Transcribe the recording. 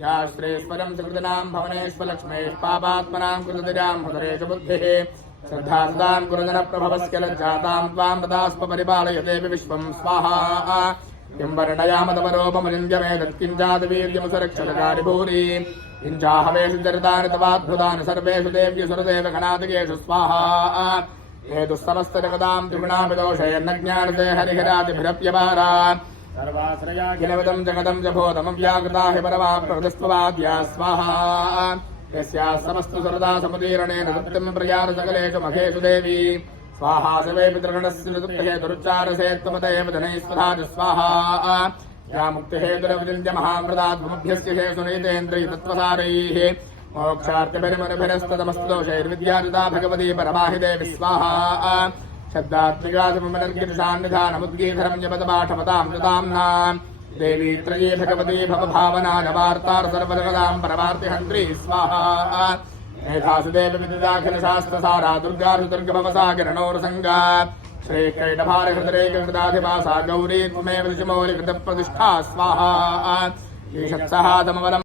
या श्रेष्ठरं सुकृतनां भवनेष्वलक्ष्मेः पापात्मनां कृतदिजां हृदरेश बुद्धिः श्रद्धा सदां गुरुजनप्रभवस्य लज्जातां त्वां तदास्म परिपालयतेऽपि विश्वं स्वाहा किं वर्णयामतपरोपमलिन्द्यमेतत्किञ्चादिवीर्यमुसरक्षरकारि भूरि किञ्चाहवेषु चरितानि तवाद्भुतानि सर्वेषु देव्यसुरदेवगणादिकेषु स्वाहा हेतुस्तमस्तजगदां त्रिगुणाभिदोषयन्न ज्ञानते हरिहरादिभिरप्यपारा सर्वाश्रयाखिलविदं जगदं जभोतमव्याकृता हि परमा प्रवृतस्त्ववाद्या स्वाहा यस्याः समस्तु सुरदा समुदीरणेन तृप्तिं प्रयात सकलेषु मखेषु देवी स्वाहा शिवे पितृगणस्य हेतुरुच्चारसे त्वमतएव धनैस्वधातु स्वाहा या मुक्तिहेतुरविचिन्त्य महामृतात्मभ्यस्य हेषु नीतेन्द्रियतत्त्वसारैः मोक्षार्थिभिर्मनुभिरस्ततमस्तु दोषैर्विद्यादिता भगवती परमाहि देवि स्वाहा शब्दात्मिका सममनर्गितसान्निधानमुद्गीधरं जपदपाठपदां ददाम्ना देवी त्रयी भगवती भवभावना नवार्तार सर्वजगदां परमार्तिहन्त्री स्वाहा मेधासु देवी विदिताखिलशास्त्रसारा दुर्गार्जुदुर्गभवसागिरणोरसङ्गा श्रीकैटभारहृदरेककृताधिवासा गौरी त्वमेव दिशमौलिकृतप्रतिष्ठा स्वाहा ईषत्सहातमवलम्